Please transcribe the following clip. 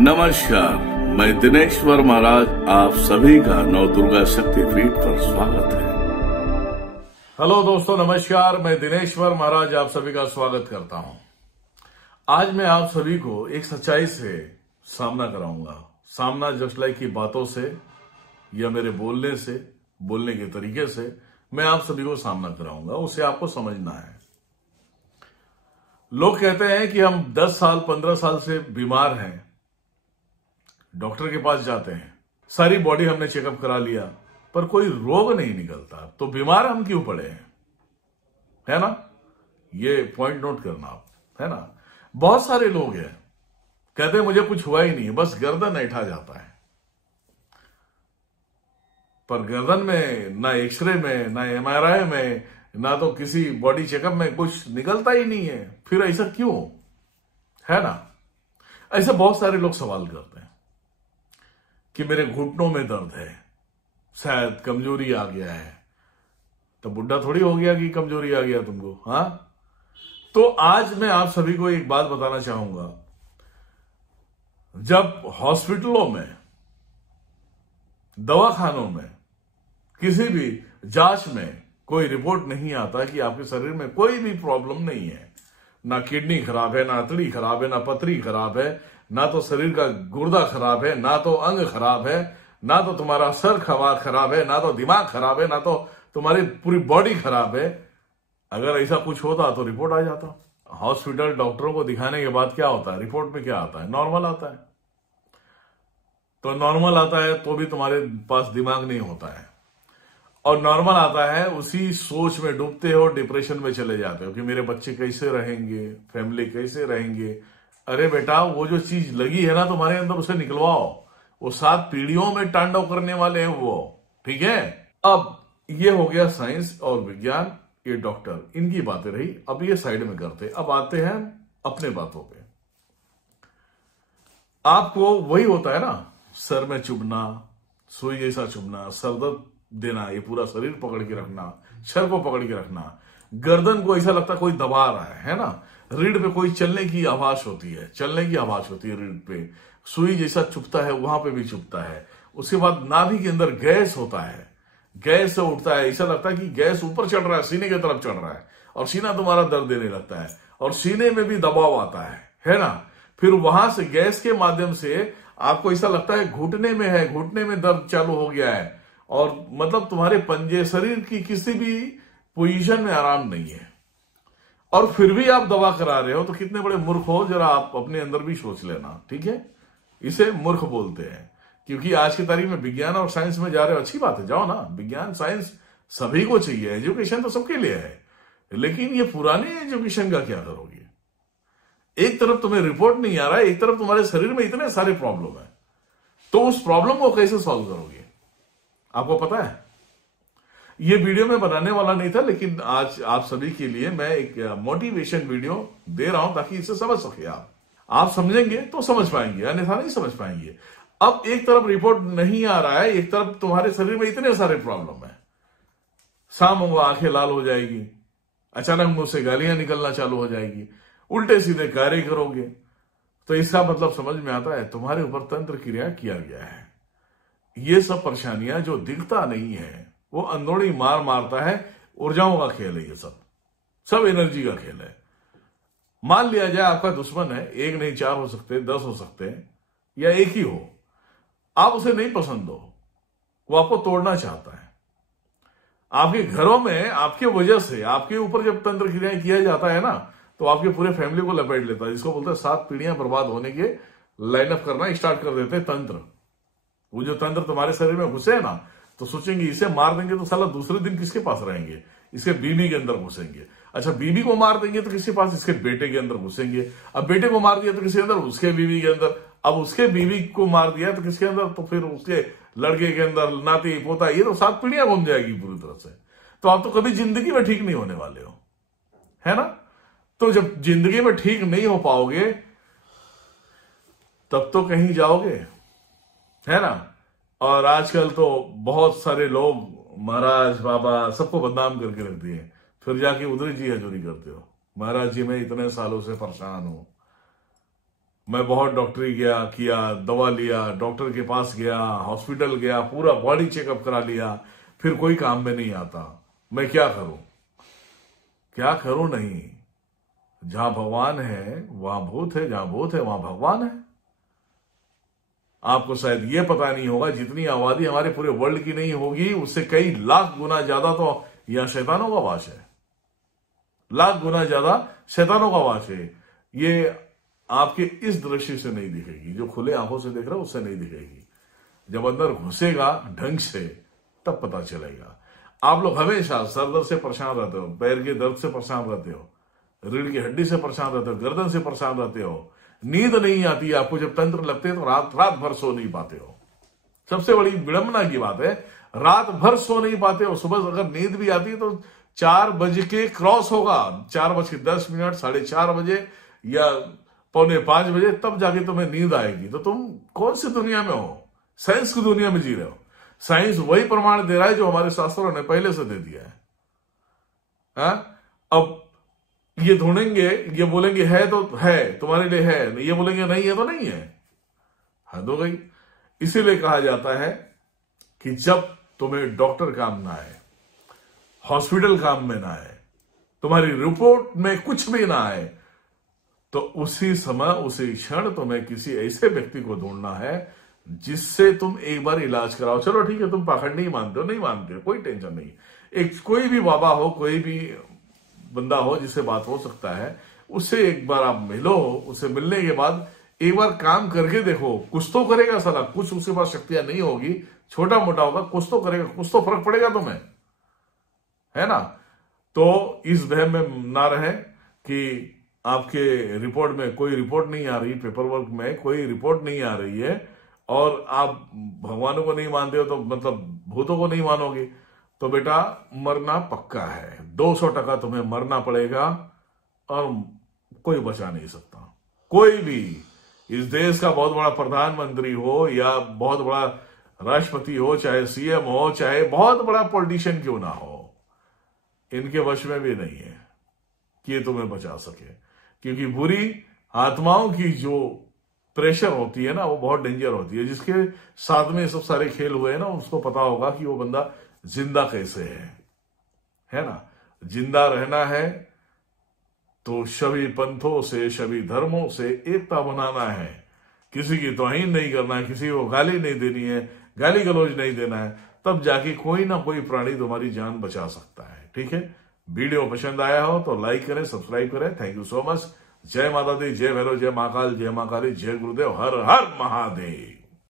नमस्कार, मैं दिनेश्वर महाराज आप सभी का नवदुर्गा शक्तिपीठ पर स्वागत है। हेलो दोस्तों, नमस्कार। मैं दिनेश्वर महाराज आप सभी का स्वागत करता हूं। आज मैं आप सभी को एक सच्चाई से सामना कराऊंगा। सामना जस्ट लाइक की बातों से या मेरे बोलने के तरीके से मैं आप सभी को सामना कराऊंगा। उसे आपको समझना है। लोग कहते हैं कि हम 10 साल 15 साल से बीमार हैं, डॉक्टर के पास जाते हैं, सारी बॉडी हमने चेकअप करा लिया, पर कोई रोग नहीं निकलता, तो बीमार हम क्यों पड़े हैं? है ना? ये पॉइंट नोट करना आप, है ना? बहुत सारे लोग हैं कहते हैं मुझे कुछ हुआ ही नहीं, बस गर्दन ऐठा जाता है। पर गर्दन में ना एक्सरे में, ना एमआरआई में, ना तो किसी बॉडी चेकअप में कुछ निकलता ही नहीं है। फिर ऐसा क्यों? है ना? ऐसे बहुत सारे लोग सवाल करते हैं कि मेरे घुटनों में दर्द है, शायद कमजोरी आ गया है। तो बुढ़ा थोड़ी हो गया कि कमजोरी आ गया तुमको। हाँ, तो आज मैं आप सभी को एक बात बताना चाहूंगा। जब हॉस्पिटलों में, दवाखानों में, किसी भी जांच में कोई रिपोर्ट नहीं आता कि आपके शरीर में कोई भी प्रॉब्लम नहीं है, ना किडनी खराब है, ना अतड़ी खराब है, ना पथरी खराब है, ना तो शरीर का गुर्दा खराब है, ना तो अंग खराब है, ना तो तुम्हारा सर खराब है, ना तो दिमाग खराब है, ना तो तुम्हारी पूरी बॉडी खराब है। अगर ऐसा कुछ होता तो रिपोर्ट आ जाता। हॉस्पिटल डॉक्टरों को दिखाने के बाद क्या होता है? रिपोर्ट में क्या आता है? नॉर्मल आता है। तो नॉर्मल आता है तो भी तुम्हारे पास दिमाग नहीं होता है, और नॉर्मल आता है उसी सोच में डूबते हो, डिप्रेशन में चले जाते हो कि मेरे बच्चे कैसे रहेंगे, फैमिली कैसे रहेंगे। अरे बेटा, वो जो चीज लगी है ना तुम्हारे अंदर, उसे निकलवाओ। वो 7 पीढ़ियों में तांडव करने वाले हैं वो। ठीक है? अब ये हो गया साइंस और विज्ञान, ये डॉक्टर, इनकी बातें रही। अब ये साइड में करते, अब आते हैं अपने बातों पे। आपको वही होता है ना, सर में चुभना, सुई जैसा चुभना, सरदर्द देना, ये पूरा शरीर पकड़ के रखना, सर को पकड़ के रखना, गर्दन को ऐसा लगता कोई दबा रहा है ना? रीढ़ पे कोई चलने की आवाज होती है, रीढ़ पे सुई जैसा चुभता है, वहां पे भी चुभता है। उसके बाद नाभि के अंदर गैस होता है, गैस से उठता है, ऐसा लगता है कि गैस ऊपर चढ़ रहा है, सीने की तरफ चढ़ रहा है, और सीना तुम्हारा दर्द देने लगता है, और सीने में भी दबाव आता है ना? फिर वहां से गैस के माध्यम से आपको ऐसा लगता है घुटने में है, घुटने में दर्द चालू हो गया है, और मतलब तुम्हारे पंजे, शरीर की किसी भी पोजीशन में आराम नहीं है, और फिर भी आप दवा करा रहे हो। तो कितने बड़े मूर्ख हो, जरा आप अपने अंदर भी सोच लेना। ठीक है? इसे मूर्ख बोलते हैं, क्योंकि आज की तारीख में विज्ञान और साइंस में जा रहे हो, अच्छी बात है, जाओ ना। विज्ञान साइंस सभी को चाहिए, एजुकेशन तो सबके लिए है, लेकिन ये पुराने एजुकेशन का क्या करोगे? एक तरफ तुम्हें रिपोर्ट नहीं आ रहा है, एक तरफ तुम्हारे शरीर में इतने सारे प्रॉब्लम है, तो उस प्रॉब्लम को कैसे सॉल्व करोगे? आपको पता है, ये वीडियो मैं बनाने वाला नहीं था, लेकिन आज आप सभी के लिए मैं एक मोटिवेशन वीडियो दे रहा हूं, ताकि इसे समझ सके आप समझेंगे तो समझ पाएंगे, अन्यथा नहीं समझ पाएंगे। अब एक तरफ रिपोर्ट नहीं आ रहा है, एक तरफ तुम्हारे शरीर में इतने सारे प्रॉब्लम है। शाम होगा आंखें लाल हो जाएगी, अचानक मुंह से गालियां निकलना चालू हो जाएगी, उल्टे सीधे कार्य करोगे, तो इसका मतलब समझ में आता है तुम्हारे ऊपर तंत्र क्रिया किया गया है। ये सब परेशानियां जो दिखता नहीं है, वो अंदरूनी मार मारता है। ऊर्जाओं का खेल है, ये सब एनर्जी का खेल है। मान लिया जाए आपका दुश्मन है, 1 नहीं 4 हो सकते, 10 हो सकते हैं, या एक ही हो, आप उसे नहीं पसंद हो, वो आपको तोड़ना चाहता है। आपके घरों में आपके वजह से आपके ऊपर जब तंत्र क्रियाएं किया जाता है ना, तो आपके पूरे फैमिली को लपेट लेता है, जिसको बोलते हैं 7 पीढ़ियां बर्बाद होने के लाइनअप करना स्टार्ट कर देते हैं तंत्र। वो जो तंत्र तुम्हारे शरीर में घुसे है ना, तो सोचेंगे इसे मार देंगे तो साला दूसरे दिन किसके पास रहेंगे? इसके बीवी के अंदर घुसेंगे। अच्छा, बीवी को मार देंगे तो किसके पास? इसके बेटे के अंदर घुसेंगे। अब बेटे को मार दिया तो किसके अंदर? उसके बीवी के अंदर। अब उसके बीवी को मार दिया तो किसके अंदर? तो फिर उसके लड़के के अंदर, नाती पोता, ये तो 7 पीढ़ियां घूम जाएगी पूरी तरह से। तो आप तो कभी जिंदगी में ठीक नहीं होने वाले हो, है ना? तो जब जिंदगी में ठीक नहीं हो पाओगे, तब तो कहीं जाओगे, है ना? और आजकल तो बहुत सारे लोग महाराज बाबा सबको बदनाम करके रख दिए, फिर जाके उधर जी हजूरी करते हो। महाराज जी मैं इतने सालों से परेशान हूं, मैं बहुत डॉक्टरी गया किया, दवा लिया, डॉक्टर के पास गया, हॉस्पिटल गया, पूरा बॉडी चेकअप करा लिया, फिर कोई काम में नहीं आता। मैं क्या करूं? क्या करूं? नहीं, जहां भगवान है वहां भूत है, जहां भूत है वहां भगवान है। आपको शायद ये पता नहीं होगा, जितनी आबादी हमारे पूरे वर्ल्ड की नहीं होगी, उससे कई लाख गुना ज्यादा तो यहां शैतानों का वास है। लाख गुना ज्यादा शैतानों का वास है। ये आपके इस दृष्टि से नहीं दिखेगी, जो खुले आंखों से देख रहे हो उससे नहीं दिखेगी। जब अंदर घुसेगा ढंग से तब पता चलेगा। आप लोग हमेशा सर दर्द से परेशान रहते हो, पैर के दर्द से परेशान रहते हो, रीढ़ की हड्डी से परेशान रहते हो, गर्दन से परेशान रहते हो, नींद नहीं आती आपको, जब तंत्र लगते हैं तो रात भर सो नहीं पाते हो। सबसे बड़ी विडंबना की बात है, रात भर सो नहीं पाते हो। सुबह अगर नींद भी आती है तो 4 बजे के क्रॉस होगा, 4:10, 4:30 बजे या 4:45 बजे, तब जाके तुम्हें नींद आएगी। तो तुम कौन सी दुनिया में हो? साइंस की दुनिया में जी रहे हो। साइंस वही प्रमाण दे रहा है जो हमारे शास्त्रों ने पहले से दे दिया है। अब ये ढूंढेंगे, ये बोलेंगे है तो है, तुम्हारे लिए है, ये बोलेंगे नहीं है तो नहीं है। हद हो गई। इसीलिए कहा जाता है कि जब तुम्हें डॉक्टर काम ना आए, हॉस्पिटल काम में ना आए, तुम्हारी रिपोर्ट में कुछ भी ना आए, तो उसी समय उसी क्षण तुम्हें किसी ऐसे व्यक्ति को ढूंढना है जिससे तुम एक बार इलाज कराओ। चलो ठीक है, तुम पाखंडी मानते हो, नहीं मानते हो, कोई टेंशन नहीं। एक कोई भी बाबा हो, कोई भी बंदा हो जिससे बात हो सकता है, उससे एक बार आप मिलो। उससे मिलने के बाद एक बार काम करके देखो, कुछ तो करेगा साला। कुछ उसके पास शक्तियां नहीं होगी, छोटा मोटा होगा, कुछ तो करेगा, कुछ तो फर्क पड़ेगा तुम्हें, है ना। तो इस वहम में ना रहे कि आपके रिपोर्ट में कोई रिपोर्ट नहीं आ रही, पेपर वर्क में कोई रिपोर्ट नहीं आ रही है, और आप भगवानों को नहीं मानते हो, तो मतलब भूतों को नहीं मानोगे, तो बेटा मरना पक्का है। 200% तुम्हें मरना पड़ेगा, और कोई बचा नहीं सकता। कोई भी इस देश का बहुत बड़ा प्रधानमंत्री हो या बहुत बड़ा राष्ट्रपति हो, चाहे सीएम हो, चाहे बहुत बड़ा पॉलिटिशियन क्यों ना हो, इनके वश में भी नहीं है कि ये तुम्हें बचा सके। क्योंकि बुरी आत्माओं की जो प्रेशर होती है ना, वो बहुत डेंजर होती है। जिसके साथ में सब सारे खेल हुए हैं ना, उसको पता होगा कि वो बंदा जिंदा कैसे है ना। जिंदा रहना है तो सभी पंथों से, सभी धर्मों से एकता बनाना है। किसी की तौहीन नहीं करना है, किसी को गाली नहीं देनी है, गाली गलौज नहीं देना है, तब जाके कोई ना कोई प्राणी तुम्हारी जान बचा सकता है। ठीक है, वीडियो पसंद आया हो तो लाइक करें, सब्सक्राइब करें। Thank you so much. जय माता दी, जय भैरव, जय महाकाल, जय मां काली, जय गुरुदेव, हर हर महादेव।